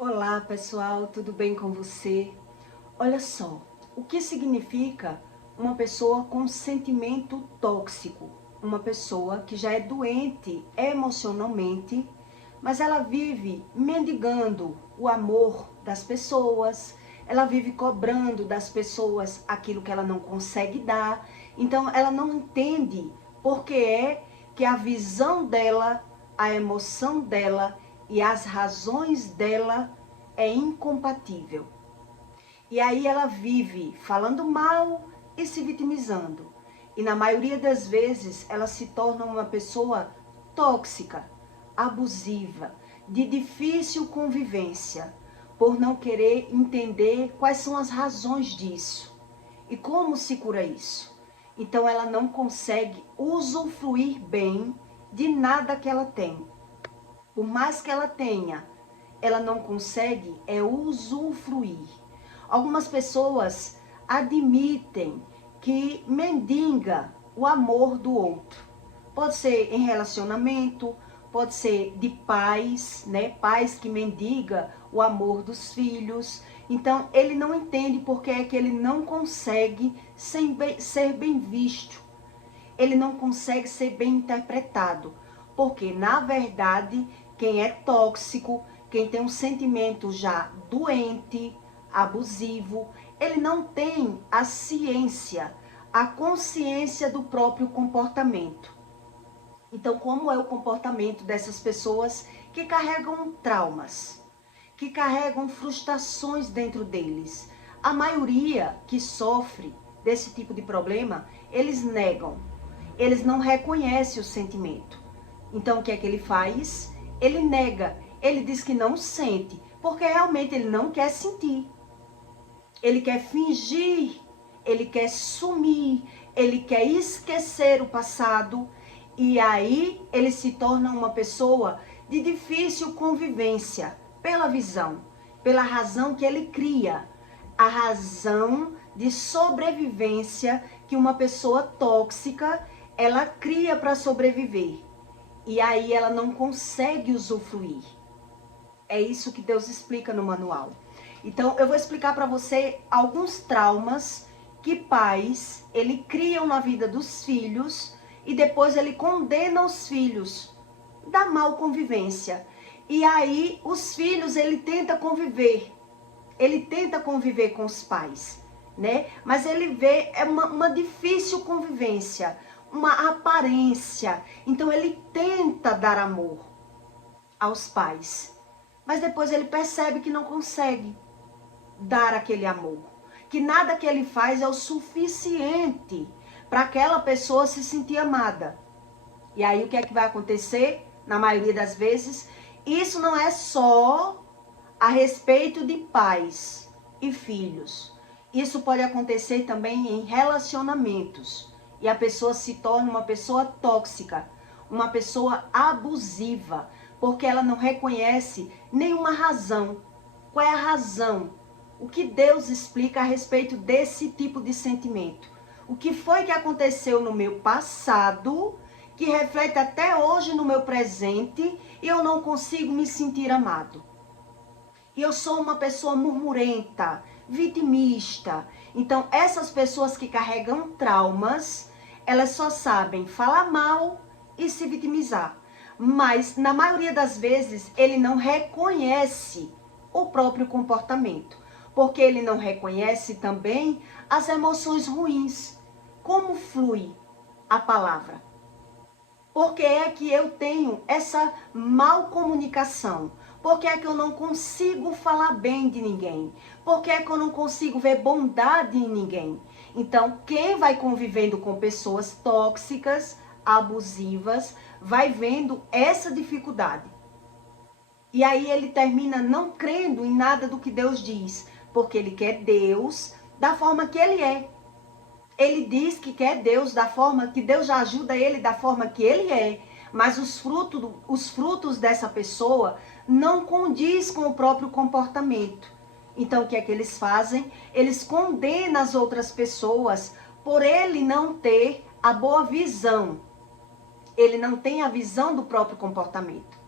Olá pessoal, tudo bem com você? Olha só, o que significa uma pessoa com sentimento tóxico? Uma pessoa que já é doente emocionalmente, mas ela vive mendigando o amor das pessoas, ela vive cobrando das pessoas aquilo que ela não consegue dar, então ela não entende porque é que a visão dela, a emoção dela e as razões dela é incompatível. E aí ela vive falando mal e se vitimizando. E na maioria das vezes ela se torna uma pessoa tóxica, abusiva, de difícil convivência, por não querer entender quais são as razões disso e como se cura isso. Então ela não consegue usufruir bem de nada que ela tem. Por mais que ela tenha, ela não consegue usufruir. Algumas pessoas admitem que mendiga o amor do outro. Pode ser em relacionamento, pode ser de pais, né? Pais que mendiga o amor dos filhos. Então, ele não entende porque é que ele não consegue ser bem visto. Ele não consegue ser bem interpretado. Porque, na verdade, quem é tóxico, quem tem um sentimento já doente, abusivo, ele não tem a ciência, a consciência do próprio comportamento. Então, como é o comportamento dessas pessoas que carregam traumas, que carregam frustrações dentro deles? A maioria que sofre desse tipo de problema, eles negam, eles não reconhecem o sentimento. Então, o que é que ele faz? Ele nega, ele diz que não sente, porque realmente ele não quer sentir. Ele quer fingir, ele quer sumir, ele quer esquecer o passado. E aí ele se torna uma pessoa de difícil convivência, pela visão, pela razão que ele cria. A razão de sobrevivência que uma pessoa tóxica, ela cria para sobreviver. E aí ela não consegue usufruir. É isso que Deus explica no manual. Então, eu vou explicar para você alguns traumas que pais, ele criam na vida dos filhos e depois ele condena os filhos da mal convivência. E aí, os filhos, ele tenta conviver com os pais, né? Mas ele vê uma difícil convivência, uma aparência. Então, ele tenta dar amor aos pais, mas depois ele percebe que não consegue dar aquele amor, que nada que ele faz é o suficiente para aquela pessoa se sentir amada. E aí o que é que vai acontecer? Na maioria das vezes, isso não é só a respeito de pais e filhos. Isso pode acontecer também em relacionamentos. E a pessoa se torna uma pessoa tóxica, uma pessoa abusiva, porque ela não reconhece nenhuma razão. Qual é a razão? O que Deus explica a respeito desse tipo de sentimento? O que foi que aconteceu no meu passado, que reflete até hoje no meu presente, e eu não consigo me sentir amado? E eu sou uma pessoa murmurenta, vitimista. Então, essas pessoas que carregam traumas, elas só sabem falar mal e se vitimizar. Mas, na maioria das vezes, ele não reconhece o próprio comportamento. Porque ele não reconhece também as emoções ruins. Como flui a palavra? Porque é que eu tenho essa mal comunicação? Por que é que eu não consigo falar bem de ninguém? Por que é que eu não consigo ver bondade em ninguém? Então, quem vai convivendo com pessoas tóxicas, abusivas, vai vendo essa dificuldade. E aí ele termina não crendo em nada do que Deus diz, porque ele quer Deus da forma que ele é. Ele diz que quer Deus da forma que Deus já ajuda ele da forma que ele é, mas os frutos dessa pessoa não condiz com o próprio comportamento. Então o que é que eles fazem? Eles condenam as outras pessoas por ele não ter a boa visão. Ele não tem a visão do próprio comportamento.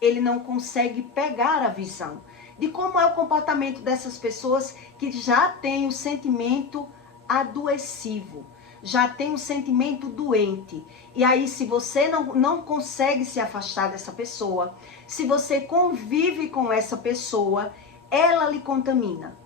Ele não consegue pegar a visão. de como é o comportamento dessas pessoas que já têm o sentimento adoecivo, já tem um sentimento doente. E aí, se você não consegue se afastar dessa pessoa, se você convive com essa pessoa, ela lhe contamina.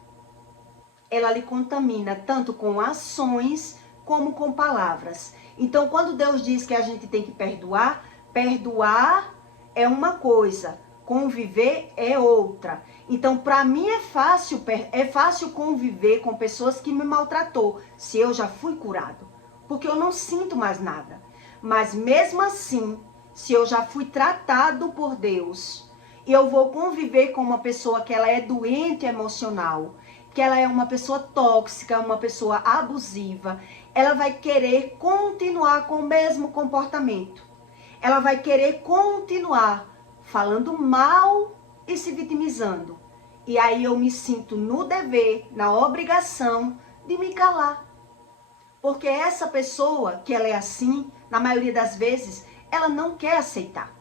Ela lhe contamina tanto com ações como com palavras. Então, quando Deus diz que a gente tem que perdoar, perdoar é uma coisa, conviver é outra. Então, para mim é fácil conviver com pessoas que me maltratou, se eu já fui curado, porque eu não sinto mais nada. Mas mesmo assim, se eu já fui tratado por Deus, e eu vou conviver com uma pessoa que ela é doente emocional, que ela é uma pessoa tóxica, uma pessoa abusiva, ela vai querer continuar com o mesmo comportamento. Ela vai querer continuar falando mal e se vitimizando. E aí eu me sinto no dever, na obrigação de me calar. Porque essa pessoa, que ela é assim, na maioria das vezes, ela não quer aceitar.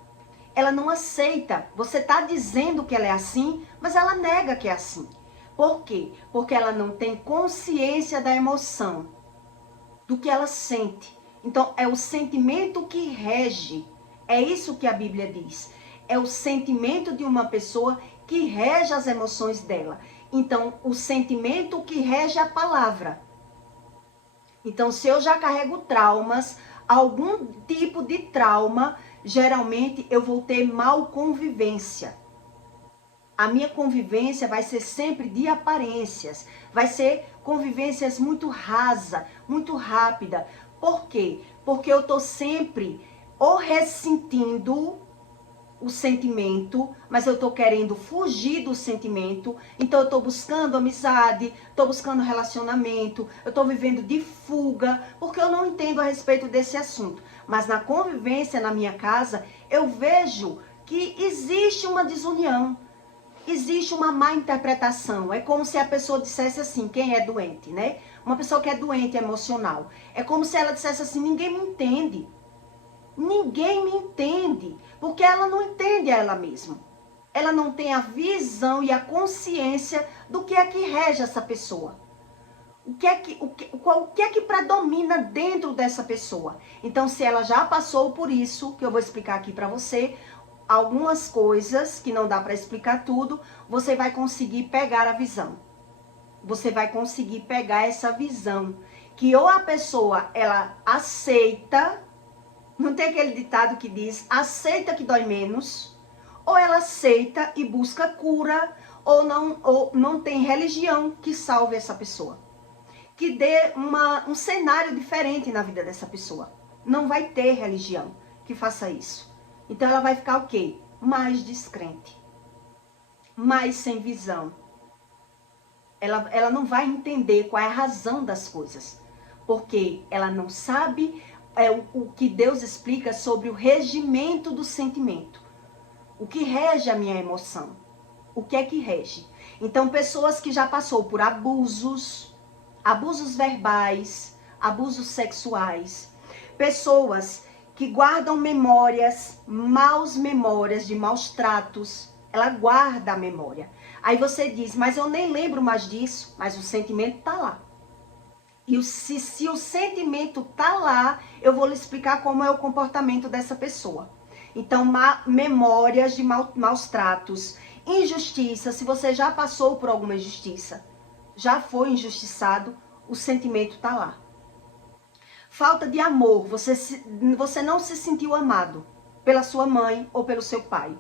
Ela não aceita. Você está dizendo que ela é assim, mas ela nega que é assim. Por quê? Porque ela não tem consciência da emoção, do que ela sente. Então, é o sentimento que rege. É isso que a Bíblia diz. É o sentimento de uma pessoa que rege as emoções dela. Então, o sentimento que rege a palavra. Então, se eu já carrego traumas, algum tipo de trauma, geralmente eu vou ter mal convivência. A minha convivência vai ser sempre de aparências. Vai ser convivências muito rasa, muito rápida. Por quê? Porque eu tô sempre ou ressentindo o sentimento, mas eu tô querendo fugir do sentimento. Então eu tô buscando amizade, tô buscando relacionamento, eu tô vivendo de fuga, porque eu não entendo a respeito desse assunto. Mas na convivência na minha casa, eu vejo que existe uma desunião. Existe uma má interpretação. É como se a pessoa dissesse assim, quem é doente, né? Uma pessoa que é doente emocional. É como se ela dissesse assim, ninguém me entende. Ninguém me entende. Porque ela não entende a ela mesma. Ela não tem a visão e a consciência do que é que rege essa pessoa. O que é que predomina dentro dessa pessoa. Então, se ela já passou por isso, que eu vou explicar aqui para você, algumas coisas que não dá para explicar tudo, você vai conseguir pegar a visão. Você vai conseguir pegar essa visão. Que ou a pessoa, ela aceita, não tem aquele ditado que diz, aceita que dói menos, ou ela aceita e busca cura, ou não tem religião que salve essa pessoa. Que dê um cenário diferente na vida dessa pessoa. Não vai ter religião que faça isso. Então ela vai ficar o quê? Mais descrente. Mais sem visão. Ela não vai entender qual é a razão das coisas. Porque ela não sabe o que Deus explica sobre o regimento do sentimento. O que rege a minha emoção. O que é que rege? Então pessoas que já passou por abusos verbais, abusos sexuais, pessoas que guardam memórias de maus tratos, ela guarda a memória. Aí você diz, mas eu nem lembro mais disso, mas o sentimento tá lá. E se o sentimento tá lá, eu vou lhe explicar como é o comportamento dessa pessoa. Então, memórias de maus tratos, injustiça, se você já passou por alguma injustiça, já foi injustiçado, o sentimento tá lá. Falta de amor, você não se sentiu amado pela sua mãe ou pelo seu pai.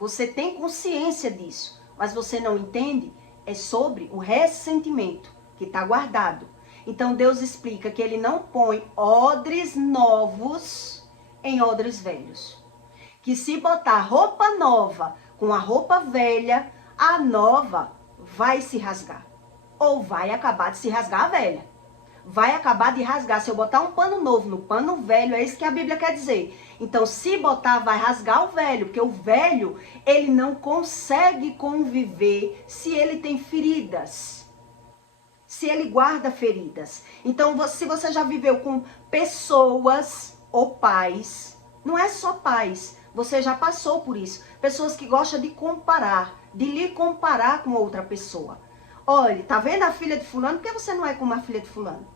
Você tem consciência disso, mas você não entende, é sobre o ressentimento que está guardado. Então Deus explica que Ele não põe odres novos em odres velhos. Que se botar roupa nova com a roupa velha, a nova vai se rasgar. Ou vai acabar de se rasgar a velha. Vai acabar de rasgar. Se eu botar um pano novo no pano velho, é isso que a Bíblia quer dizer. Então, se botar, vai rasgar o velho. Porque o velho, ele não consegue conviver se ele tem feridas. Se ele guarda feridas. Então, se você já viveu com pessoas ou pais, não é só pais, você já passou por isso. Pessoas que gostam de comparar, de lhe comparar com outra pessoa. Olha, tá vendo a filha de fulano? Por que você não é como a filha de fulano?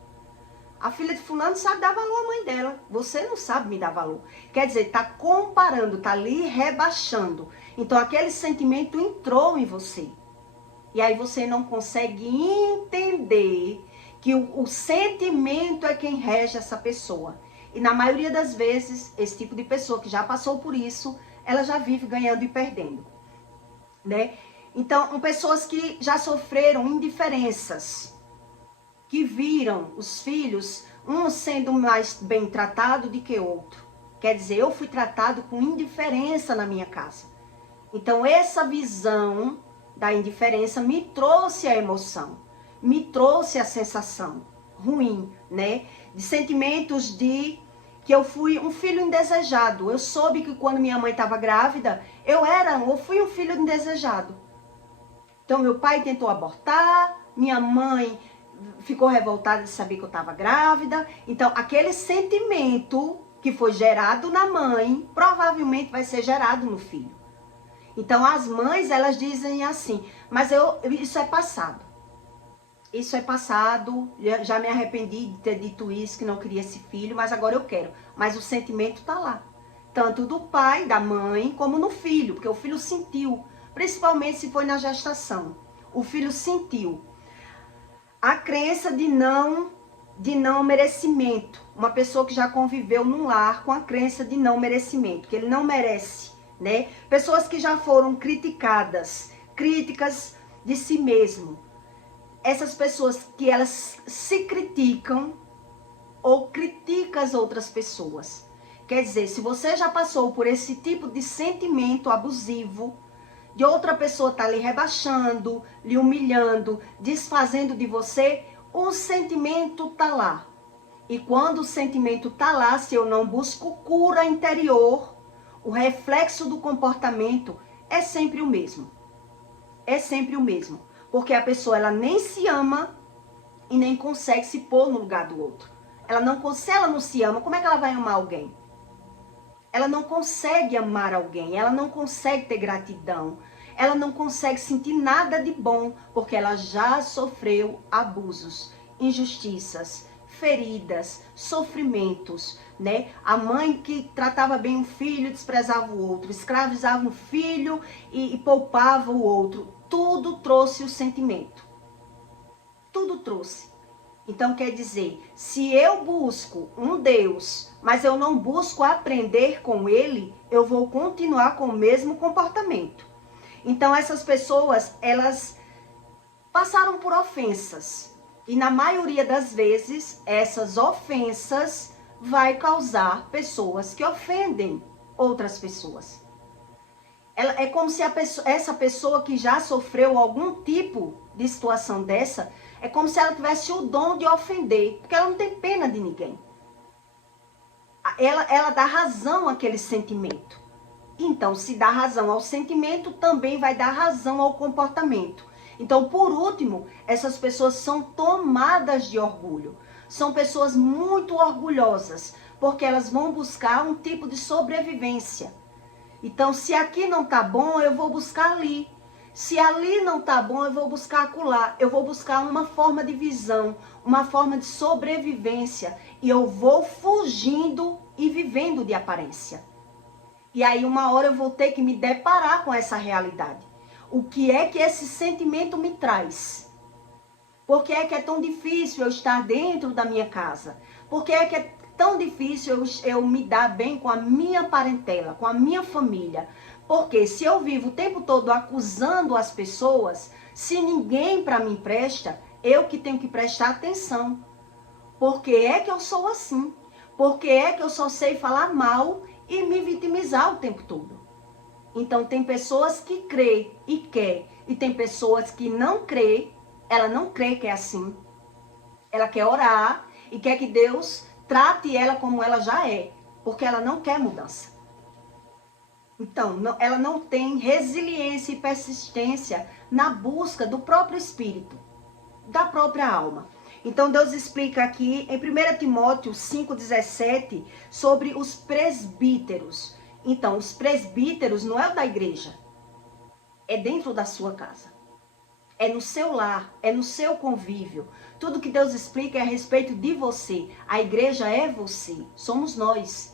A filha de fulano sabe dar valor à mãe dela. Você não sabe me dar valor. Quer dizer, tá comparando, tá lhe rebaixando. Então aquele sentimento entrou em você. E aí você não consegue entender que o sentimento é quem rege essa pessoa. E na maioria das vezes, esse tipo de pessoa que já passou por isso, ela já vive ganhando e perdendo, né? Então, pessoas que já sofreram indiferenças, que viram os filhos, um sendo mais bem tratado do que outro. Quer dizer, eu fui tratado com indiferença na minha casa. Então, essa visão da indiferença me trouxe a emoção, me trouxe a sensação ruim, né? De sentimentos de que eu fui um filho indesejado. Eu soube que quando minha mãe estava grávida, eu fui um filho indesejado. Então, meu pai tentou abortar, minha mãe ficou revoltada de saber que eu estava grávida. Então, aquele sentimento que foi gerado na mãe, provavelmente vai ser gerado no filho. Então, as mães, elas dizem assim, mas isso é passado. Isso é passado, já me arrependi de ter dito isso, que não queria esse filho, mas agora eu quero. Mas o sentimento está lá. Tanto do pai, da mãe, como no filho, porque o filho sentiu. Principalmente se foi na gestação. O filho sentiu. A crença de não merecimento. Uma pessoa que já conviveu num lar com a crença de não merecimento, que ele não merece, né? Pessoas que já foram criticadas, críticas de si mesmo. Essas pessoas que elas se criticam ou criticam as outras pessoas. Quer dizer, se você já passou por esse tipo de sentimento abusivo, de outra pessoa estar lhe rebaixando, lhe humilhando, desfazendo de você, o sentimento está lá. E quando o sentimento está lá, se eu não busco cura interior, o reflexo do comportamento é sempre o mesmo. É sempre o mesmo. Porque a pessoa, ela nem se ama e nem consegue se pôr no lugar do outro. Se ela não se ama, como é que ela vai amar alguém? Ela não consegue amar alguém, ela não consegue ter gratidão, ela não consegue sentir nada de bom, porque ela já sofreu abusos, injustiças, feridas, sofrimentos, né? A mãe que tratava bem um filho, desprezava o outro, escravizava um filho e poupava o outro. Tudo trouxe o sentimento. Tudo trouxe. Então quer dizer, se eu busco um Deus, mas eu não busco aprender com Ele, eu vou continuar com o mesmo comportamento. Então essas pessoas, elas passaram por ofensas. E na maioria das vezes, essas ofensas vai causar pessoas que ofendem outras pessoas. É como se essa pessoa que já sofreu algum tipo de situação dessa, é como se ela tivesse o dom de ofender, porque ela não tem pena de ninguém. Ela dá razão àquele sentimento. Então, se dá razão ao sentimento, também vai dar razão ao comportamento. Então, por último, essas pessoas são tomadas de orgulho. São pessoas muito orgulhosas, porque elas vão buscar um tipo de sobrevivência. Então, se aqui não tá bom, eu vou buscar ali. Se ali não tá bom, eu vou buscar acolá. Eu vou buscar uma forma de visão, uma forma de sobrevivência. E eu vou fugindo e vivendo de aparência. E aí, uma hora eu vou ter que me deparar com essa realidade. O que é que esse sentimento me traz? Por que é tão difícil eu estar dentro da minha casa? Por que é tão difícil eu me dar bem com a minha parentela, com a minha família? Porque se eu vivo o tempo todo acusando as pessoas, se ninguém para mim presta, eu que tenho que prestar atenção. Por que é que eu sou assim? Por que é que eu só sei falar mal e me vitimizar o tempo todo? Então tem pessoas que crê e quer, e tem pessoas que não crê, ela não crê que é assim. Ela quer orar e quer que Deus trate ela como ela já é, porque ela não quer mudança. Então, ela não tem resiliência e persistência na busca do próprio espírito, da própria alma. Então, Deus explica aqui em 1 Timóteo 5,17 sobre os presbíteros. Então, os presbíteros não é o da igreja. é dentro da sua casa. É no seu lar, é no seu convívio. Tudo que Deus explica é a respeito de você. A igreja é você, somos nós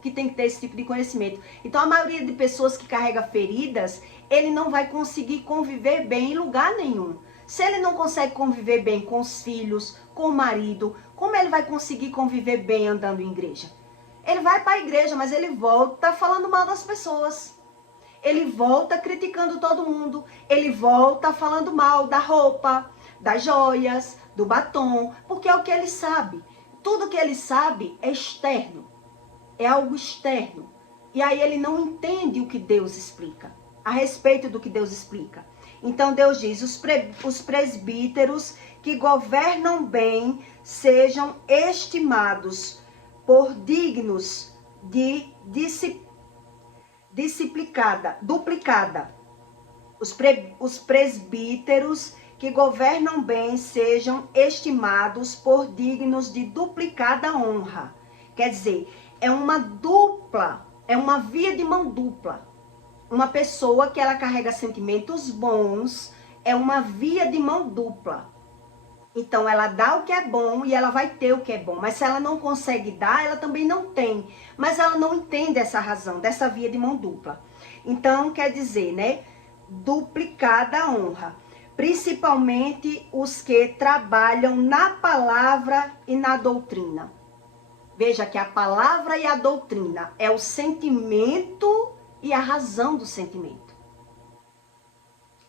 que tem que ter esse tipo de conhecimento. Então a maioria de pessoas que carrega feridas, ele não vai conseguir conviver bem em lugar nenhum. Se ele não consegue conviver bem com os filhos, com o marido, como ele vai conseguir conviver bem andando em igreja? Ele vai para a igreja, mas ele volta falando mal das pessoas. Ele volta criticando todo mundo. Ele volta falando mal da roupa, das joias, do batom, porque é o que ele sabe. Tudo que ele sabe é externo. É algo externo. E aí ele não entende o que Deus explica, a respeito do que Deus explica. Então Deus diz, os presbíteros que governam bem sejam estimados por dignos de duplicada. Os presbíteros que governam bem sejam estimados por dignos de duplicada honra. Quer dizer, é uma dupla, é uma via de mão dupla. Uma pessoa que ela carrega sentimentos bons é uma via de mão dupla. Então ela dá o que é bom e ela vai ter o que é bom. Mas se ela não consegue dar, ela também não tem. Mas ela não entende essa razão, dessa via de mão dupla. Então quer dizer, né? Duplicada honra. Principalmente os que trabalham na palavra e na doutrina. Veja que a palavra e a doutrina é o sentimento e a razão do sentimento.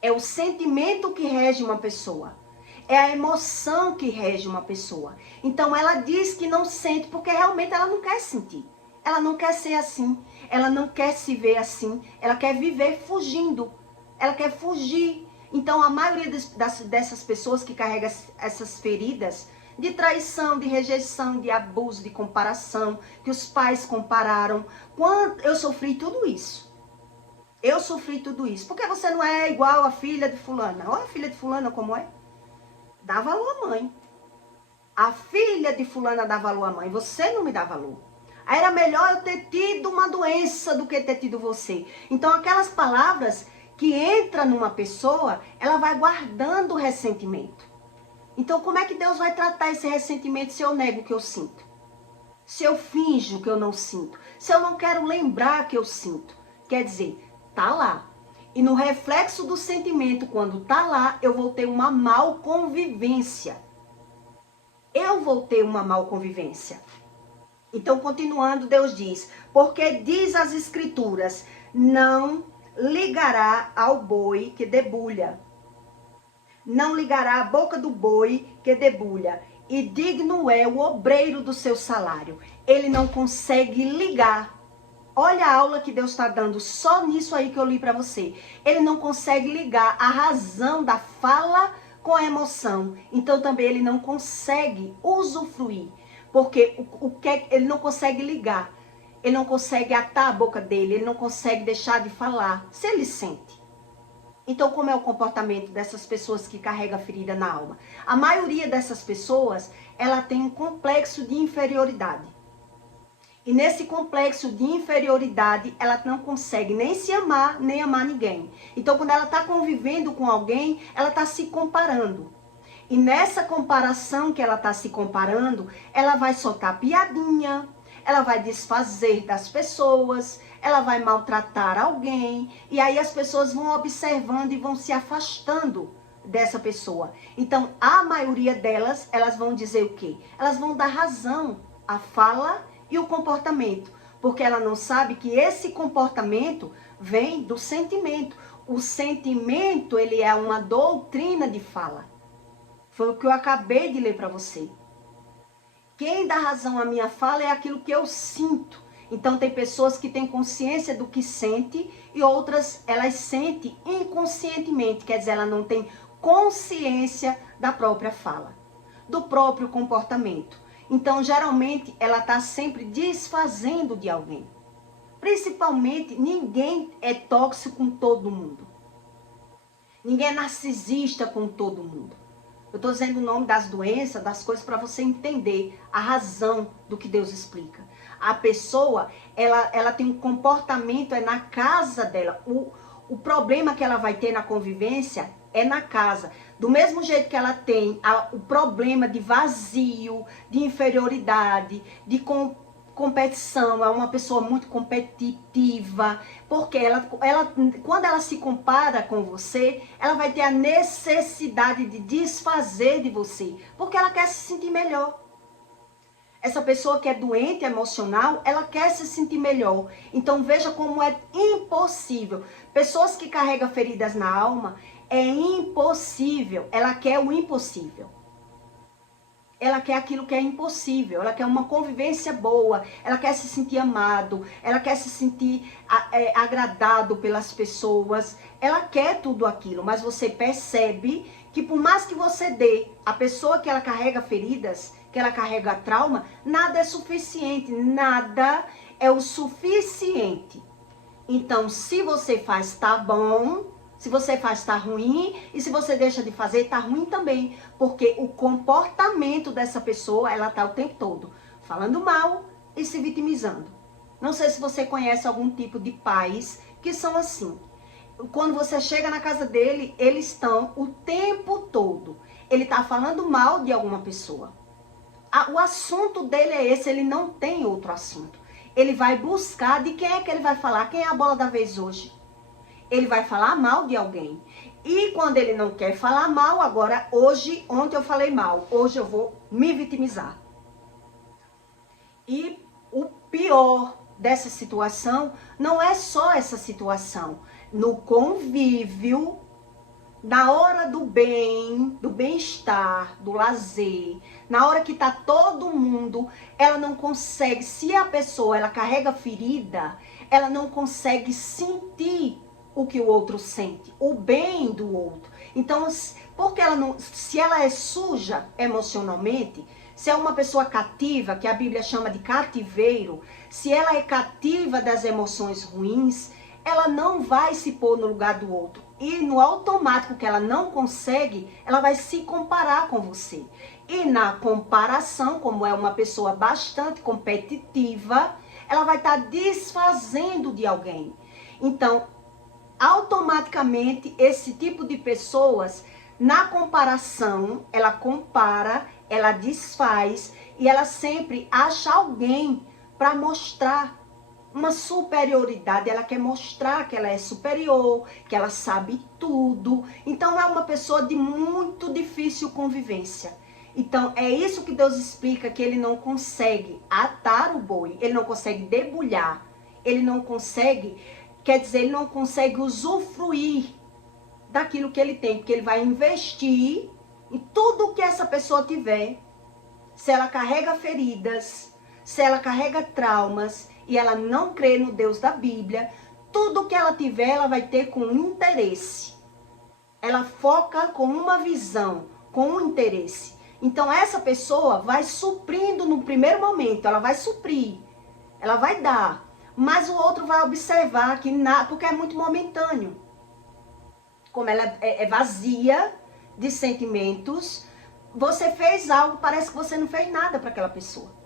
É o sentimento que rege uma pessoa. É a emoção que rege uma pessoa. Então ela diz que não sente porque realmente ela não quer sentir. Ela não quer ser assim. Ela não quer se ver assim. Ela quer viver fugindo. Ela quer fugir. Então a maioria dessas pessoas que carregam essas feridas de traição, de rejeição, de abuso, de comparação, que os pais compararam. Quando eu sofri tudo isso. Eu sofri tudo isso. Porque você não é igual a filha de fulana. Olha a filha de fulana como é. Dá valor à mãe. A filha de fulana dá valor à mãe. Você não me dá valor. Aí era melhor eu ter tido uma doença do que ter tido você. Então aquelas palavras que entram numa pessoa, ela vai guardando o ressentimento. Então como é que Deus vai tratar esse ressentimento se eu nego o que eu sinto? Se eu finjo que eu não sinto? Se eu não quero lembrar que eu sinto? Quer dizer, tá lá. E no reflexo do sentimento, quando tá lá, eu vou ter uma mal convivência. Eu vou ter uma mal convivência. Então, continuando, Deus diz, porque diz as escrituras, não ligará ao boi que debulha. Não ligará a boca do boi que debulha. E digno é o obreiro do seu salário. Ele não consegue ligar. Olha a aula que Deus está dando só nisso aí que eu li para você. Ele não consegue ligar a razão da fala com a emoção. Então também ele não consegue usufruir. Porque ele não consegue ligar. Ele não consegue atar a boca dele. Ele não consegue deixar de falar. Se ele sente. Então como é o comportamento dessas pessoas que carregam a ferida na alma? A maioria dessas pessoas, ela tem um complexo de inferioridade. E nesse complexo de inferioridade, ela não consegue nem se amar, nem amar ninguém. Então, quando ela está convivendo com alguém, ela está se comparando. E nessa comparação que ela está se comparando, ela vai soltar piadinha, ela vai desfazer das pessoas, ela vai maltratar alguém. E aí as pessoas vão observando e vão se afastando dessa pessoa. Então, a maioria delas, elas vão dizer o quê? Elas vão dar razão à fala e o comportamento, porque ela não sabe que esse comportamento vem do sentimento. O sentimento, ele é uma doutrina de fala. Foi o que eu acabei de ler para você. Quem dá razão à minha fala é aquilo que eu sinto. Então tem pessoas que têm consciência do que sente e outras elas sentem inconscientemente, quer dizer, ela não tem consciência da própria fala, do próprio comportamento. Então, geralmente, ela está sempre desfazendo de alguém. Principalmente, ninguém é tóxico com todo mundo. Ninguém é narcisista com todo mundo. Eu estou dizendo o nome das doenças, das coisas, para você entender a razão do que Deus explica. A pessoa, ela tem um comportamento, é na casa dela. o problema que ela vai ter na convivência é na casa. Do mesmo jeito que ela tem o problema de vazio, de inferioridade, de competição, é uma pessoa muito competitiva, porque quando ela se compara com você, ela vai ter a necessidade de desfazer de você, porque ela quer se sentir melhor. Essa pessoa que é doente emocional, ela quer se sentir melhor. Então veja como é impossível. Pessoas que carregam feridas na alma, é impossível. Ela quer o impossível. Ela quer aquilo que é impossível. Ela quer uma convivência boa. Ela quer se sentir amado. Ela quer se sentir agradado pelas pessoas. Ela quer tudo aquilo. Mas você percebe que por mais que você dê a pessoa que ela carrega feridas, que ela carrega trauma, nada é suficiente, nada é o suficiente. Então, se você faz, tá bom, se você faz, tá ruim, e se você deixa de fazer, tá ruim também, porque o comportamento dessa pessoa, ela tá o tempo todo falando mal e se vitimizando. Não sei se você conhece algum tipo de pais que são assim. Quando você chega na casa dele, eles estão o tempo todo, ele tá falando mal de alguma pessoa. O assunto dele é esse, ele não tem outro assunto. Ele vai buscar, de quem é que ele vai falar? Quem é a bola da vez hoje? Ele vai falar mal de alguém. E quando ele não quer falar mal, agora, ontem eu falei mal, hoje eu vou me vitimizar. E o pior dessa situação não é só essa situação. No convívio, na hora do bem, do bem-estar, do lazer, na hora que tá todo mundo, ela não consegue, se a pessoa ela carrega ferida, ela não consegue sentir o que o outro sente, o bem do outro. Então, porque ela não, se ela é suja emocionalmente, se é uma pessoa cativa, que a Bíblia chama de cativeiro, se ela é cativa das emoções ruins, ela não vai se pôr no lugar do outro. E no automático que ela não consegue, ela vai se comparar com você. E na comparação, como é uma pessoa bastante competitiva, ela vai estar desfazendo de alguém. Então, automaticamente, esse tipo de pessoas, na comparação, ela compara, ela desfaz e ela sempre acha alguém para mostrar uma superioridade, ela quer mostrar que ela é superior, que ela sabe tudo. Então é uma pessoa de muito difícil convivência. Então é isso que Deus explica, que ele não consegue atar o boi, ele não consegue debulhar, ele não consegue, quer dizer, ele não consegue usufruir daquilo que ele tem, porque ele vai investir em tudo que essa pessoa tiver. Se ela carrega feridas, se ela carrega traumas, e ela não crê no Deus da Bíblia, tudo que ela tiver, ela vai ter com interesse. Ela foca com uma visão, com um interesse. Então essa pessoa vai suprindo no primeiro momento, ela vai suprir, ela vai dar. Mas o outro vai observar que porque é muito momentâneo. Como ela é vazia de sentimentos, você fez algo, parece que você não fez nada para aquela pessoa.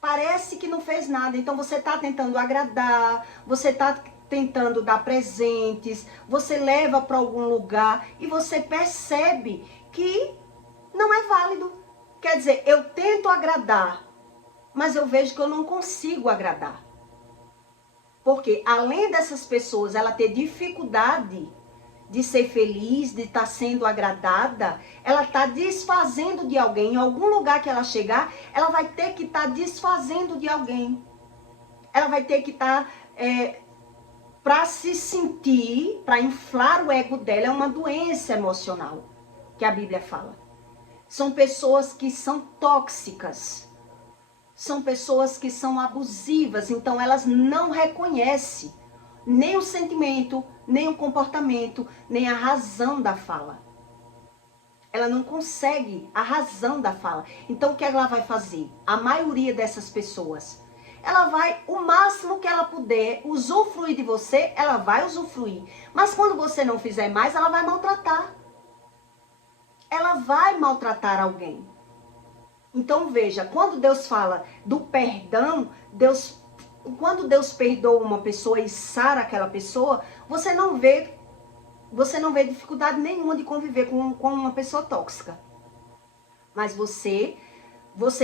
Parece que não fez nada, então você está tentando agradar, você está tentando dar presentes, você leva para algum lugar e você percebe que não é válido. Quer dizer, eu tento agradar, mas eu vejo que eu não consigo agradar. Porque além dessas pessoas ela ter dificuldade de ser feliz, de estar sendo agradada, ela está desfazendo de alguém. Em algum lugar que ela chegar, ela vai ter que estar desfazendo de alguém. Ela vai ter que estar, para se sentir, para inflar o ego dela, é uma doença emocional, que a Bíblia fala. São pessoas que são tóxicas, são pessoas que são abusivas, então elas não reconhecem nem o sentimento, nem o comportamento, nem a razão da fala. Ela não consegue a razão da fala. Então o que ela vai fazer? A maioria dessas pessoas, ela vai, o máximo que ela puder usufruir de você, ela vai usufruir. Mas quando você não fizer mais, ela vai maltratar. Ela vai maltratar alguém. Então veja, quando Deus fala do perdão, Deus quando Deus perdoa uma pessoa e sara aquela pessoa, você não vê dificuldade nenhuma de conviver com uma pessoa tóxica. Mas você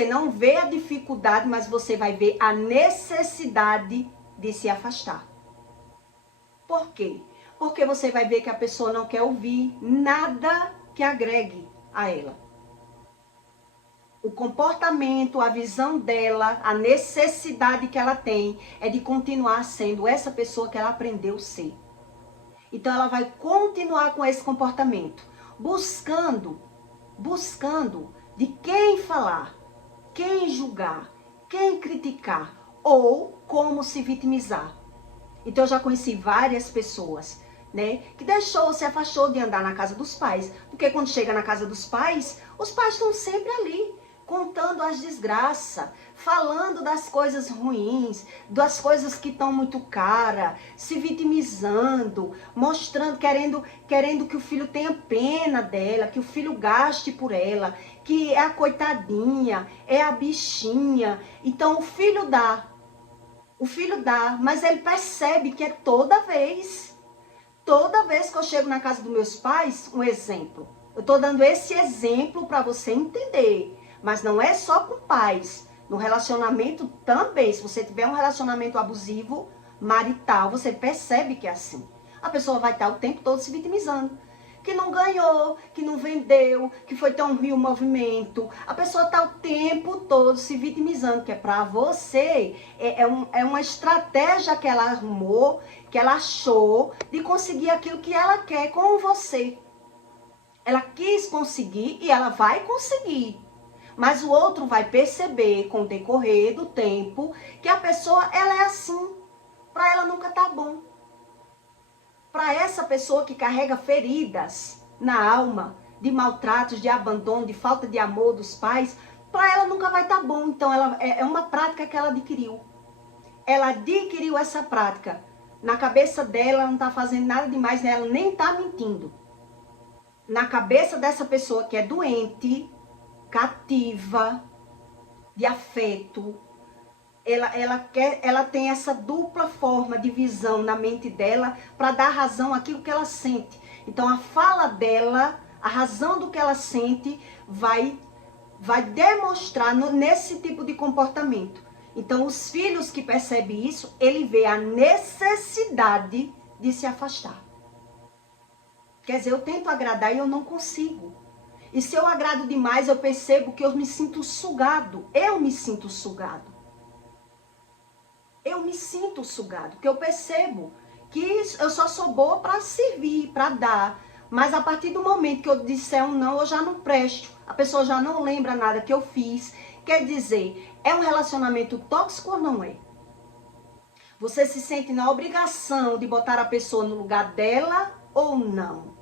não vê a dificuldade, mas você vai ver a necessidade de se afastar. Por quê? Porque você vai ver que a pessoa não quer ouvir nada que agregue a ela. O comportamento, a visão dela, a necessidade que ela tem é de continuar sendo essa pessoa que ela aprendeu a ser. Então ela vai continuar com esse comportamento, buscando de quem falar, quem julgar, quem criticar ou como se vitimizar. Então eu já conheci várias pessoas, né, que se afastou de andar na casa dos pais, porque quando chega na casa dos pais, os pais estão sempre ali, contando as desgraças, falando das coisas ruins, das coisas que estão muito caras, se vitimizando, mostrando, querendo que o filho tenha pena dela, que o filho gaste por ela, que é a coitadinha, é a bichinha. Então o filho dá, mas ele percebe que é toda vez que eu chego na casa dos meus pais, um exemplo. Eu estou dando esse exemplo para você entender. Mas não é só com pais. No relacionamento também. Se você tiver um relacionamento abusivo, marital, você percebe que é assim. A pessoa vai estar o tempo todo se vitimizando. Que não ganhou, que não vendeu, que foi tão ruim o movimento. A pessoa está o tempo todo se vitimizando, que é para você. É uma estratégia que ela arrumou, que ela achou de conseguir aquilo que ela quer com você. Ela quis conseguir e ela vai conseguir. Mas o outro vai perceber com o decorrer do tempo que a pessoa, ela é assim. Para ela nunca tá bom. Para essa pessoa que carrega feridas na alma, de maltratos, de abandono, de falta de amor dos pais, para ela nunca vai estar bom. Então ela é uma prática que ela adquiriu. Ela adquiriu essa prática. Na cabeça dela, ela não tá fazendo nada demais, né? Ela nem tá mentindo. Na cabeça dessa pessoa que é doente, cativa, de afeto, ela tem essa dupla forma de visão na mente dela para dar razão àquilo que ela sente. Então a fala dela, a razão do que ela sente vai demonstrar nesse tipo de comportamento. Então os filhos que percebem isso, ele vê a necessidade de se afastar. Quer dizer, eu tento agradar e eu não consigo. E se eu agrado demais, eu percebo que eu me sinto sugado. Eu me sinto sugado. Eu me sinto sugado, porque eu percebo que eu só sou boa para servir, para dar. Mas a partir do momento que eu disser um não, eu já não presto. A pessoa já não lembra nada que eu fiz. Quer dizer, é um relacionamento tóxico ou não é? Você se sente na obrigação de botar a pessoa no lugar dela ou não?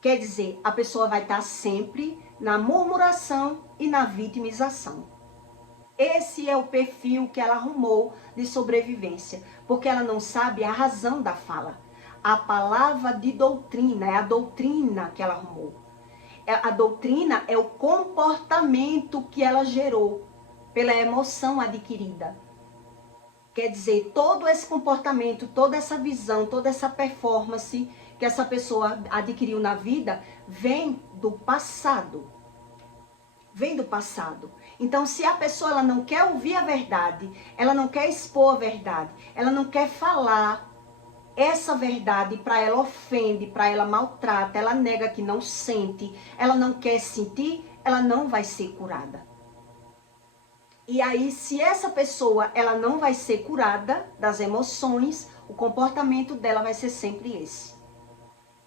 Quer dizer, a pessoa vai estar sempre na murmuração e na vitimização. Esse é o perfil que ela arrumou de sobrevivência, porque ela não sabe a razão da fala. A palavra de doutrina, é a doutrina que ela arrumou. A doutrina é o comportamento que ela gerou pela emoção adquirida. Quer dizer, todo esse comportamento, toda essa visão, toda essa performance que essa pessoa adquiriu na vida, vem do passado. Vem do passado. Então, se a pessoa ela não quer ouvir a verdade, ela não quer expor a verdade, ela não quer falar essa verdade, para ela ofende, para ela maltrata, ela nega que não sente, ela não quer sentir, ela não vai ser curada. E aí, se essa pessoa ela não vai ser curada das emoções, o comportamento dela vai ser sempre esse.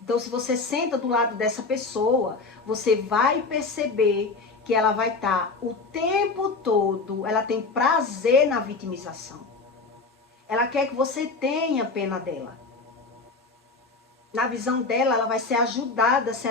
Então, se você senta do lado dessa pessoa, você vai perceber que ela vai estar o tempo todo, ela tem prazer na vitimização. Ela quer que você tenha pena dela. Na visão dela, ela vai ser ajudada se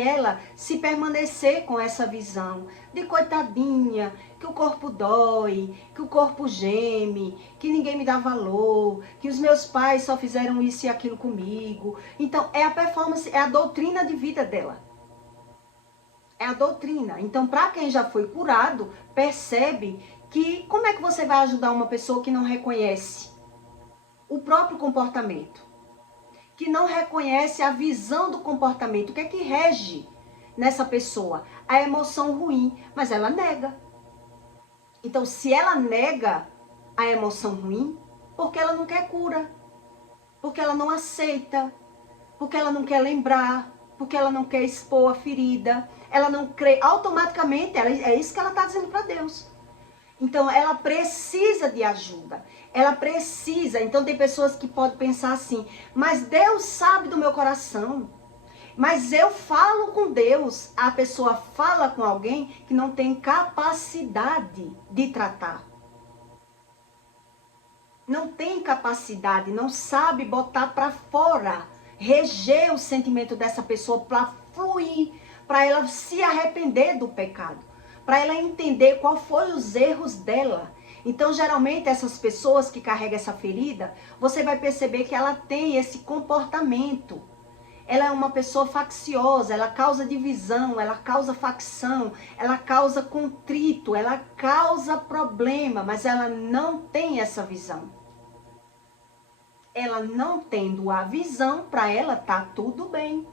ela se permanecer com essa visão de coitadinha, que o corpo dói, que o corpo geme, que ninguém me dá valor, que os meus pais só fizeram isso e aquilo comigo. Então, é a performance, é a doutrina de vida dela. É a doutrina. Então, para quem já foi curado, percebe que como é que você vai ajudar uma pessoa que não reconhece o próprio comportamento? Que não reconhece a visão do comportamento. O que é que rege nessa pessoa? A emoção ruim, mas ela nega. Então, se ela nega a emoção ruim, porque ela não quer cura, porque ela não aceita, porque ela não quer lembrar, porque ela não quer expor a ferida, ela não crê, automaticamente, é isso que ela está dizendo para Deus. Então, ela precisa de ajuda. Ela precisa. Então, tem pessoas que podem pensar assim, mas Deus sabe do meu coração. Mas eu falo com Deus. A pessoa fala com alguém que não tem capacidade de tratar. Não tem capacidade, não sabe botar para fora, reger o sentimento dessa pessoa para fluir, para ela se arrepender do pecado, para ela entender qual foi os erros dela. Então, geralmente, essas pessoas que carregam essa ferida, você vai perceber que ela tem esse comportamento. Ela é uma pessoa facciosa, ela causa divisão, ela causa facção, ela causa contrito, ela causa problema, mas ela não tem essa visão. Ela não tendo a visão, para ela tá tudo bem,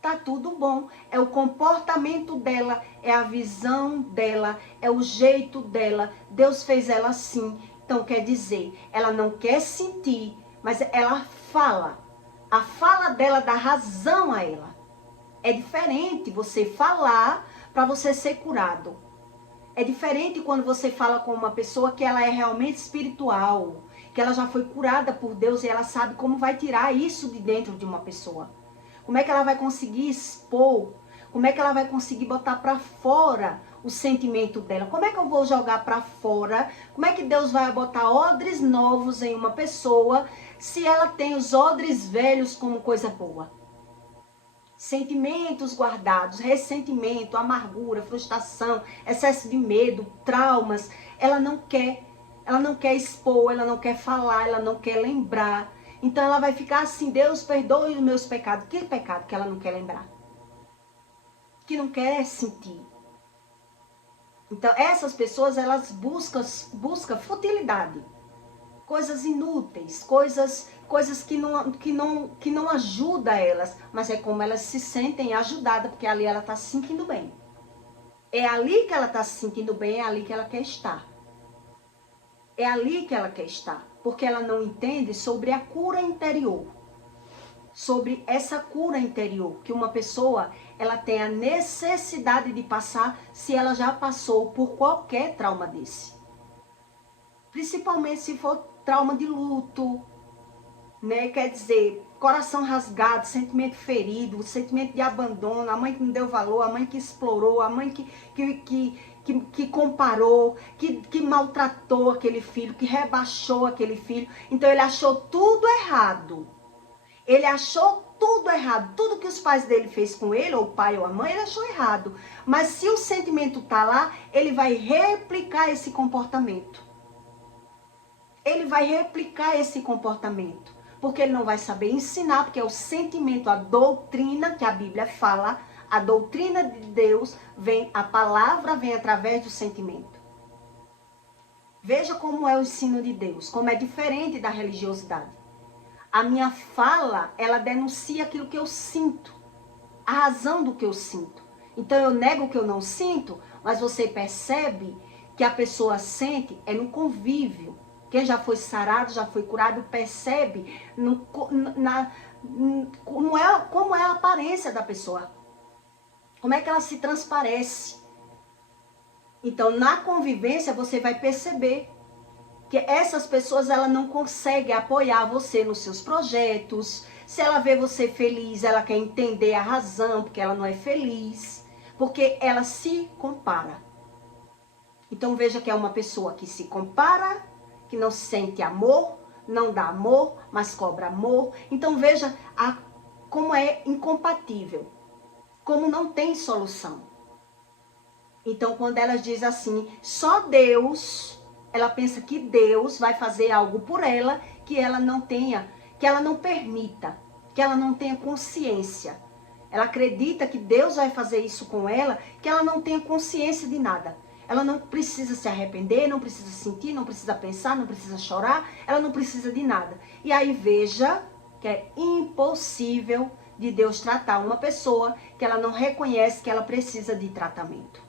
tá tudo bom. É o comportamento dela, é a visão dela, é o jeito dela. Deus fez ela assim. Então quer dizer, ela não quer sentir, mas ela fala. A fala dela dá razão a ela. É diferente você falar para você ser curado. É diferente quando você fala com uma pessoa que ela é realmente espiritual, que ela já foi curada por Deus e ela sabe como vai tirar isso de dentro de uma pessoa. Como é que ela vai conseguir expor? Como é que ela vai conseguir botar para fora o sentimento dela? Como é que eu vou jogar para fora? Como é que Deus vai botar odres novos em uma pessoa se ela tem os odres velhos como coisa boa? Sentimentos guardados, ressentimento, amargura, frustração, excesso de medo, traumas, ela não quer expor, ela não quer falar, ela não quer lembrar. Então ela vai ficar assim, Deus perdoe os meus pecados. Que pecado que ela não quer lembrar? Que não quer sentir. Então essas pessoas, elas buscam futilidade. Coisas inúteis, coisas que não ajudam elas, mas é como elas se sentem ajudadas, porque ali ela está se sentindo bem. É ali que ela está se sentindo bem, é ali que ela quer estar. É ali que ela quer estar, porque ela não entende sobre a cura interior. Sobre essa cura interior, que uma pessoa, ela tem a necessidade de passar se ela já passou por qualquer trauma desse. Principalmente se for trauma de luto, né? Quer dizer, coração rasgado, sentimento ferido, sentimento de abandono, a mãe que não deu valor, a mãe que explorou, a mãe que comparou, que maltratou aquele filho, que rebaixou aquele filho. Então ele achou tudo errado. Ele achou tudo errado. Tudo que os pais dele fez com ele, ou o pai ou a mãe, ele achou errado. Mas se o sentimento tá lá, ele vai replicar esse comportamento. Ele vai replicar esse comportamento, porque ele não vai saber ensinar, porque é o sentimento, a doutrina que a Bíblia fala, a doutrina de Deus vem, a palavra vem através do sentimento. Veja como é o ensino de Deus, como é diferente da religiosidade. A minha fala, ela denuncia aquilo que eu sinto, a razão do que eu sinto. Então eu nego o que eu não sinto, mas você percebe que a pessoa sente é no convívio. Quem já foi sarado, já foi curado, percebe como é a aparência da pessoa. Como é que ela se transparece. Então, na convivência, você vai perceber que essas pessoas, ela não conseguem apoiar você nos seus projetos. Se ela vê você feliz, ela quer entender a razão, porque ela não é feliz. Porque ela se compara. Então, veja que é uma pessoa que se compara, que não sente amor, não dá amor, mas cobra amor. Então veja como é incompatível, como não tem solução. Então quando ela diz assim, só Deus, ela pensa que Deus vai fazer algo por ela que ela não tenha, que ela não permita, que ela não tenha consciência. Ela acredita que Deus vai fazer isso com ela, que ela não tenha consciência de nada. Ela não precisa se arrepender, não precisa sentir, não precisa pensar, não precisa chorar, ela não precisa de nada. E aí veja que é impossível de Deus tratar uma pessoa que ela não reconhece que ela precisa de tratamento.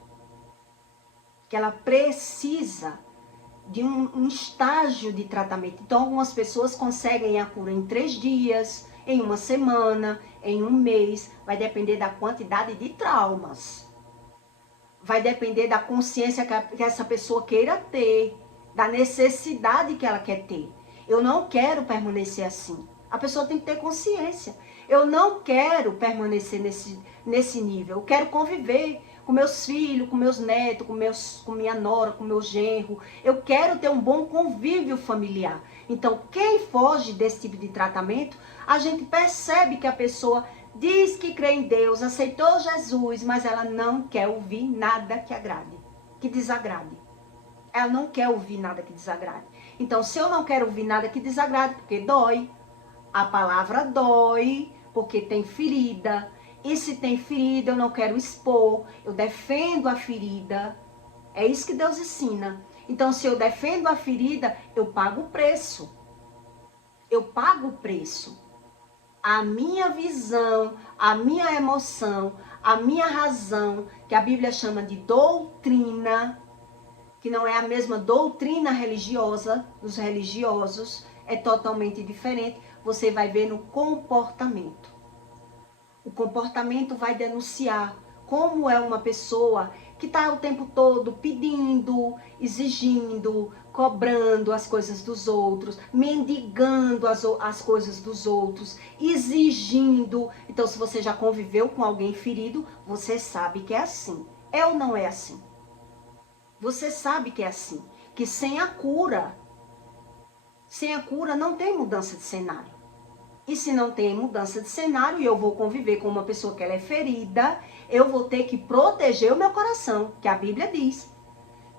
Que ela precisa de um estágio de tratamento. Então, algumas pessoas conseguem a cura em 3 dias, em 1 semana, em 1 mês. Vai depender da quantidade de traumas. Vai depender da consciência que essa pessoa queira ter, da necessidade que ela quer ter. Eu não quero permanecer assim. A pessoa tem que ter consciência. Eu não quero permanecer nesse nível. Eu quero conviver com meus filhos, com meus netos, com minha nora, com meu genro. Eu quero ter um bom convívio familiar. Então, quem foge desse tipo de tratamento, a gente percebe que a pessoa diz que crê em Deus, aceitou Jesus, mas ela não quer ouvir nada que agrade, que desagrade. Ela não quer ouvir nada que desagrade. Então, se eu não quero ouvir nada que desagrade, porque dói, a palavra dói, porque tem ferida. E se tem ferida, eu não quero expor, eu defendo a ferida. É isso que Deus ensina. Então, se eu defendo a ferida, eu pago o preço. Eu pago o preço. A minha visão, a minha emoção, a minha razão, que a Bíblia chama de doutrina, que não é a mesma doutrina religiosa dos religiosos, é totalmente diferente. Você vai ver no comportamento. O comportamento vai denunciar como é uma pessoa que está o tempo todo pedindo, exigindo, cobrando as coisas dos outros, mendigando as coisas dos outros, exigindo. Então, se você já conviveu com alguém ferido, você sabe que é assim. É ou não é assim? Você sabe que é assim. Que sem a cura não tem mudança de cenário. E se não tem mudança de cenário e eu vou conviver com uma pessoa que ela é ferida, eu vou ter que proteger o meu coração, que a Bíblia diz.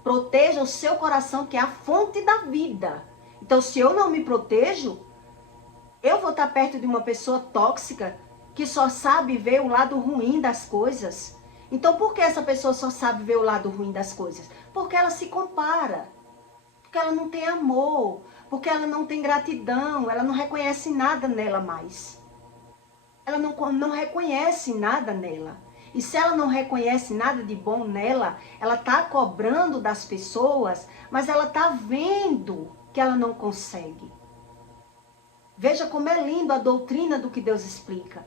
Proteja o seu coração, que é a fonte da vida. Então, se eu não me protejo, eu vou estar perto de uma pessoa tóxica que só sabe ver o lado ruim das coisas. Então, por que essa pessoa só sabe ver o lado ruim das coisas? Porque ela se compara. Porque ela não tem amor, porque ela não tem gratidão, ela não reconhece nada nela mais. Ela não reconhece nada nela. E se ela não reconhece nada de bom nela, ela está cobrando das pessoas, mas ela está vendo que ela não consegue. Veja como é lindo a doutrina do que Deus explica.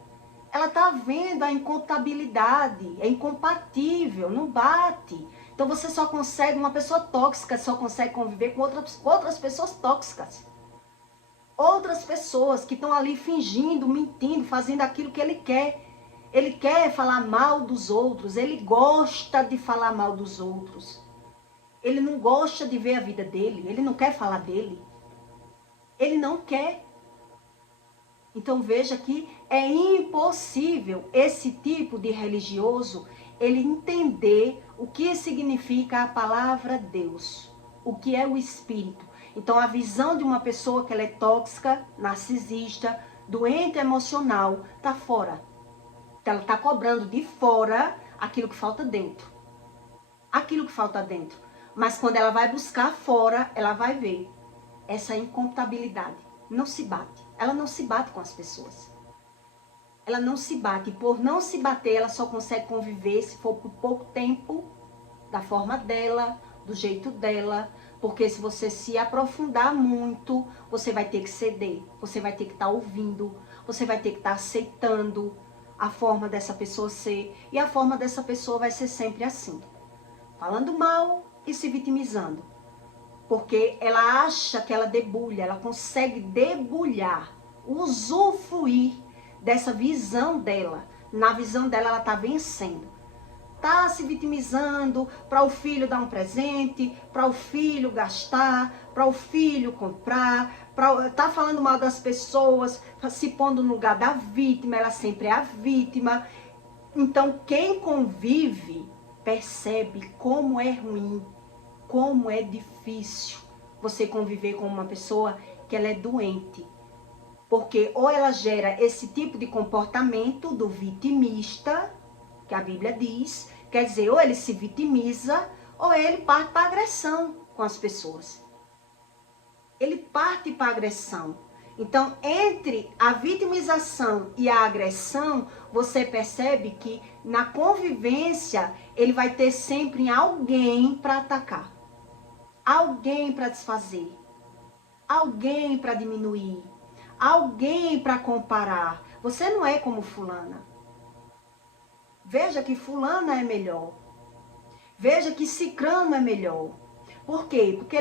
Ela está vendo a incompatibilidade, é incompatível, não bate. Então você só consegue, uma pessoa tóxica só consegue conviver com outras pessoas tóxicas. Outras pessoas que estão ali fingindo, mentindo, fazendo aquilo que ele quer. Ele quer falar mal dos outros, ele gosta de falar mal dos outros. Ele não gosta de ver a vida dele, ele não quer falar dele. Ele não quer. Então veja que é impossível esse tipo de religioso ele entender o que significa a palavra Deus, o que é o Espírito. Então a visão de uma pessoa que ela é tóxica, narcisista, doente emocional, está fora. Ela está cobrando de fora aquilo que falta dentro. Aquilo que falta dentro. Mas quando ela vai buscar fora, ela vai ver essa incompatibilidade. Não se bate. Ela não se bate com as pessoas. Ela não se bate. E por não se bater, ela só consegue conviver se for por pouco tempo, da forma dela, do jeito dela. Porque se você se aprofundar muito, você vai ter que ceder. Você vai ter que estar ouvindo. Você vai ter que estar aceitando a forma dessa pessoa ser. E a forma dessa pessoa vai ser sempre assim. Falando mal e se vitimizando. Porque ela acha que ela debulha, ela consegue debulhar, usufruir dessa visão dela. Na visão dela, ela está vencendo. Está se vitimizando para o filho dar um presente, para o filho gastar, para o filho comprar, está falando mal das pessoas, se pondo no lugar da vítima, ela sempre é a vítima. Então, quem convive percebe como é ruim, como é difícil você conviver com uma pessoa que ela é doente. Porque ou ela gera esse tipo de comportamento do vitimista, que a Bíblia diz, quer dizer, ou ele se vitimiza, ou ele parte para agressão com as pessoas. Ele parte para agressão. Então, entre a vitimização e a agressão, você percebe que na convivência ele vai ter sempre alguém para atacar, alguém para desfazer, alguém para diminuir, alguém para comparar. Você não é como fulana. Veja que fulana é melhor. Veja que cicrano é melhor. Por quê? Porque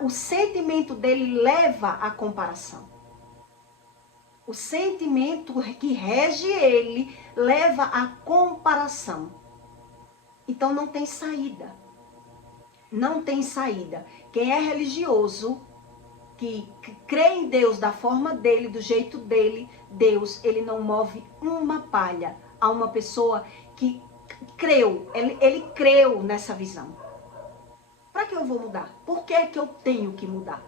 o sentimento dele leva à comparação. O sentimento que rege ele leva à comparação. Então não tem saída. Não tem saída. Quem é religioso, que crê em Deus da forma dele, do jeito dele, Deus, ele não move uma palha a uma pessoa que creu, ele creu nessa visão. Para que eu vou mudar? Por que eu tenho que mudar?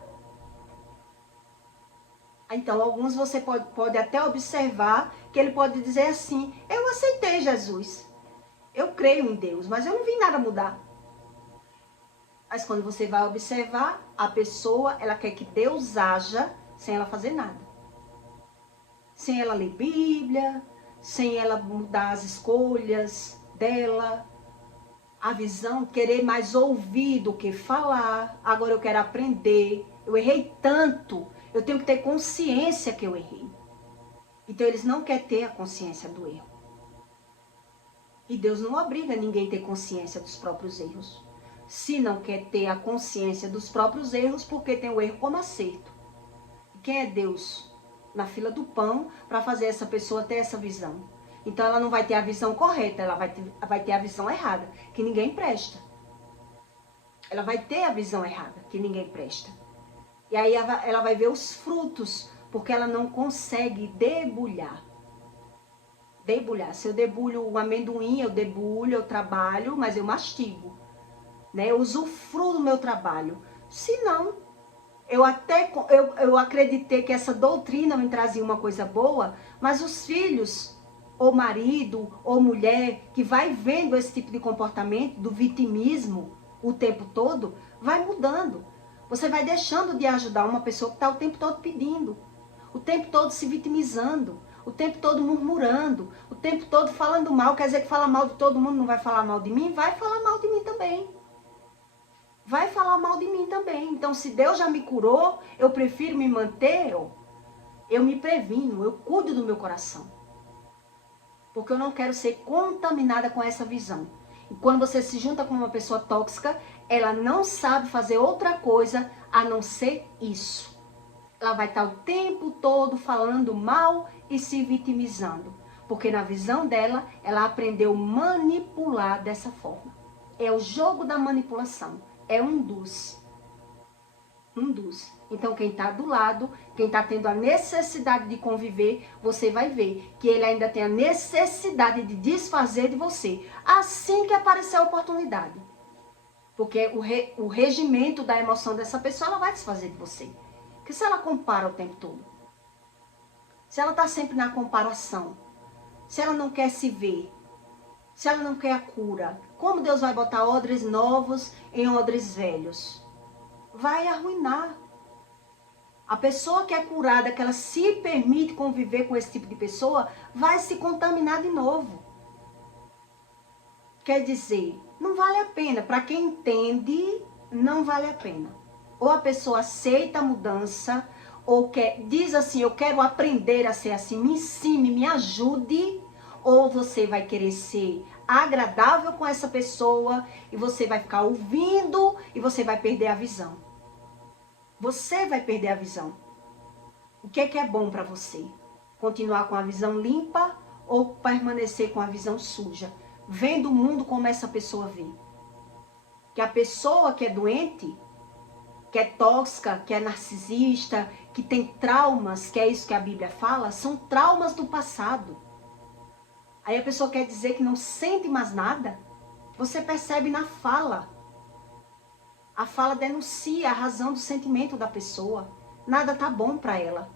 Então, alguns você pode até observar que ele pode dizer assim, eu aceitei Jesus, eu creio em Deus, mas eu não vi nada mudar. Mas quando você vai observar, a pessoa, ela quer que Deus haja sem ela fazer nada. Sem ela ler Bíblia, sem ela mudar as escolhas dela, a visão, querer mais ouvir do que falar. Agora eu quero aprender, eu errei tanto, eu tenho que ter consciência que eu errei. Então eles não querem ter a consciência do erro. E Deus não obriga ninguém a ter consciência dos próprios erros. Se não quer ter a consciência dos próprios erros, porque tem o erro como acerto. E quem é Deus na fila do pão para fazer essa pessoa ter essa visão? Então ela não vai ter a visão correta, ela vai ter a visão errada, que ninguém presta. Ela vai ter a visão errada, que ninguém presta. E aí ela vai ver os frutos, porque ela não consegue debulhar. Se eu debulho o amendoim, eu debulho, eu trabalho, mas eu mastigo. Né? Eu usufruo do meu trabalho. Se não, eu acreditei que essa doutrina me trazia uma coisa boa, mas os filhos, ou marido, ou mulher, que vai vendo esse tipo de comportamento, do vitimismo, o tempo todo, vai mudando. Você vai deixando de ajudar uma pessoa que está o tempo todo pedindo, o tempo todo se vitimizando, o tempo todo murmurando, o tempo todo falando mal. Quer dizer que fala mal de todo mundo, não vai falar mal de mim? Vai falar mal de mim também. Vai falar mal de mim também. Então, se Deus já me curou, eu prefiro me manter, eu me previno, eu cuido do meu coração. Porque eu não quero ser contaminada com essa visão. E quando você se junta com uma pessoa tóxica, ela não sabe fazer outra coisa a não ser isso. Ela vai estar o tempo todo falando mal e se vitimizando. Porque na visão dela, ela aprendeu a manipular dessa forma. É o jogo da manipulação. É um dos. Então, quem está do lado, quem está tendo a necessidade de conviver, você vai ver que ele ainda tem a necessidade de desfazer de você, assim que aparecer a oportunidade. Porque o regimento da emoção dessa pessoa, ela vai desfazer de você. Porque se ela compara o tempo todo, se ela está sempre na comparação, se ela não quer se ver, se ela não quer a cura, como Deus vai botar odres novos em odres velhos? Vai arruinar. A pessoa que é curada, que ela se permite conviver com esse tipo de pessoa, vai se contaminar de novo. Quer dizer, não vale a pena. Para quem entende, não vale a pena. Ou a pessoa aceita a mudança, ou diz assim, eu quero aprender a ser assim, me ensine, me ajude. Ou você vai querer ser agradável com essa pessoa e você vai ficar ouvindo e você vai perder a visão. Você vai perder a visão. O que é bom para você? Continuar com a visão limpa ou permanecer com a visão suja? Vendo o mundo como essa pessoa vê. Que a pessoa que é doente, que é tóxica, que é narcisista, que tem traumas, que é isso que a Bíblia fala, são traumas do passado. Aí a pessoa quer dizer que não sente mais nada. Você percebe na fala. A fala denuncia a razão do sentimento da pessoa. Nada tá bom para ela.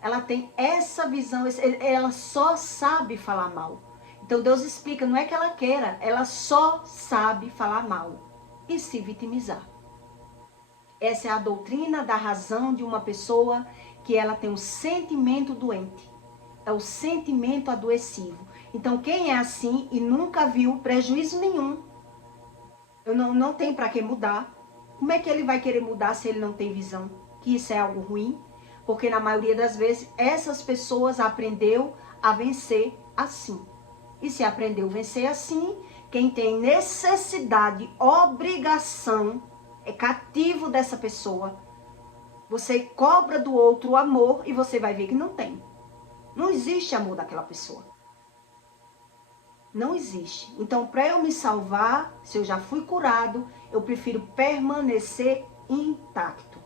Ela tem essa visão, ela só sabe falar mal. Então Deus explica, não é que ela queira, ela só sabe falar mal. e se vitimizar. Essa é a doutrina da razão de uma pessoa que ela tem um sentimento doente. É o sentimento adoecivo. Então, quem é assim e nunca viu prejuízo nenhum, eu não tem para que mudar. Como é que ele vai querer mudar se ele não tem visão? Que isso é algo ruim? Porque na maioria das vezes, essas pessoas aprendeu a vencer assim. E se aprendeu a vencer assim, quem tem necessidade, obrigação, é cativo dessa pessoa. Você cobra do outro o amor e você vai ver que não tem. Não existe amor daquela pessoa. Não existe. Então, para eu me salvar, se eu já fui curado, eu prefiro permanecer intacto.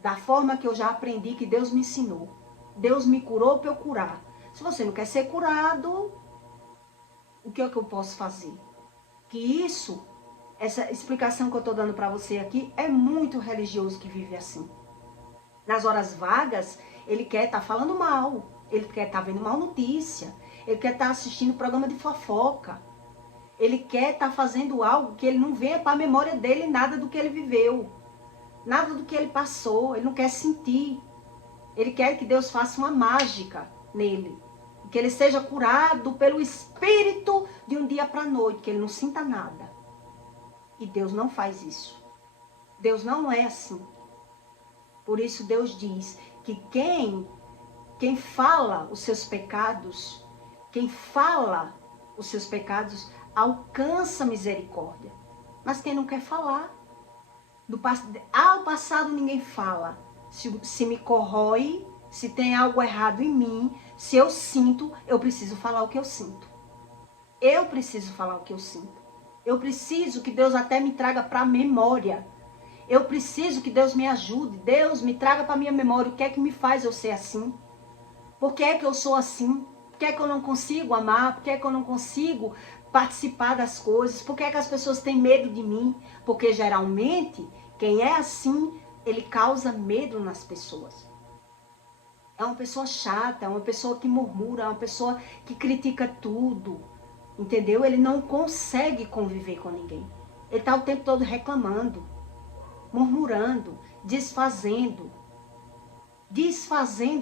Da forma que eu já aprendi, que Deus me ensinou. Deus me curou para eu curar. Se você não quer ser curado, o que é que eu posso fazer? Que isso, essa explicação que eu estou dando para você aqui, é muito religioso que vive assim. Nas horas vagas, ele quer estar falando mal. Ele quer estar vendo mal notícia. Ele quer estar assistindo programa de fofoca. Ele quer estar fazendo algo que ele não venha para a memória dele nada do que ele viveu. Nada do que ele passou. Ele não quer sentir. Ele quer que Deus faça uma mágica nele. Que ele seja curado pelo Espírito de um dia para a noite. Que ele não sinta nada. E Deus não faz isso. Deus não é assim. Por isso Deus diz que quem fala os seus pecados, alcança misericórdia. Mas quem não quer falar, ao passado ninguém fala. Se me corrói, se tem algo errado em mim, se eu sinto, eu preciso falar o que eu sinto. Eu preciso falar o que eu sinto. Eu preciso que Deus até me traga para a memória. Eu preciso que Deus me ajude. Deus me traga para a minha memória o que é que me faz eu ser assim. Por que é que eu sou assim? Por que é que eu não consigo amar? Por que é que eu não consigo participar das coisas? Por que é que as pessoas têm medo de mim? Porque geralmente, quem é assim, ele causa medo nas pessoas. É uma pessoa chata, é uma pessoa que murmura, é uma pessoa que critica tudo. Entendeu? Ele não consegue conviver com ninguém. Ele está o tempo todo reclamando, murmurando, desfazendo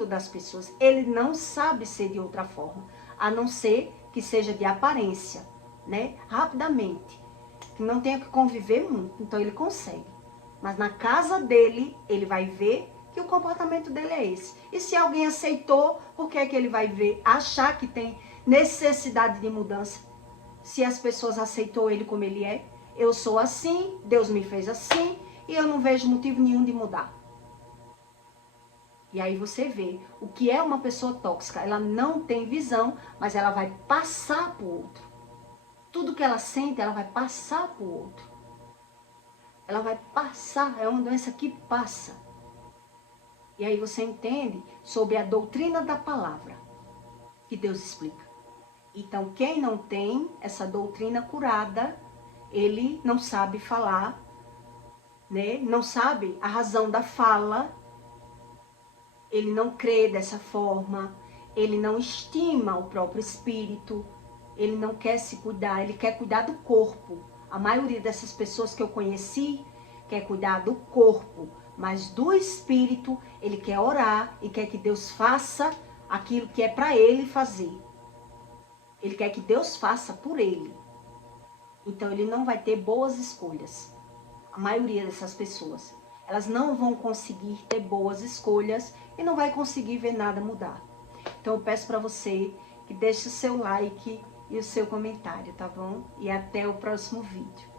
das pessoas. Ele não sabe ser de outra forma, a não ser que seja de aparência, né? Rapidamente, que não tenha que conviver muito, então ele consegue. Mas na casa dele, ele vai ver que o comportamento dele é esse. E se alguém aceitou, por que é que ele vai ver, achar que tem necessidade de mudança? Se as pessoas aceitou ele como ele é, eu sou assim, Deus me fez assim, e eu não vejo motivo nenhum de mudar. E aí você vê o que é uma pessoa tóxica. Ela não tem visão, mas ela vai passar para o outro. Tudo que ela sente, ela vai passar para o outro. Ela vai passar, é uma doença que passa. E aí você entende sobre a doutrina da palavra que Deus explica. Então, quem não tem essa doutrina curada, ele não sabe falar, né? Não sabe a razão da fala. Ele não crê dessa forma, ele não estima o próprio espírito, ele não quer se cuidar, ele quer cuidar do corpo. A maioria dessas pessoas que eu conheci quer cuidar do corpo, mas do espírito ele quer orar e quer que Deus faça aquilo que é para ele fazer. Ele quer que Deus faça por ele. Então ele não vai ter boas escolhas. A maioria dessas pessoas, elas não vão conseguir ter boas escolhas e não vai conseguir ver nada mudar. Então eu peço para você que deixe o seu like e o seu comentário, tá bom? E até o próximo vídeo.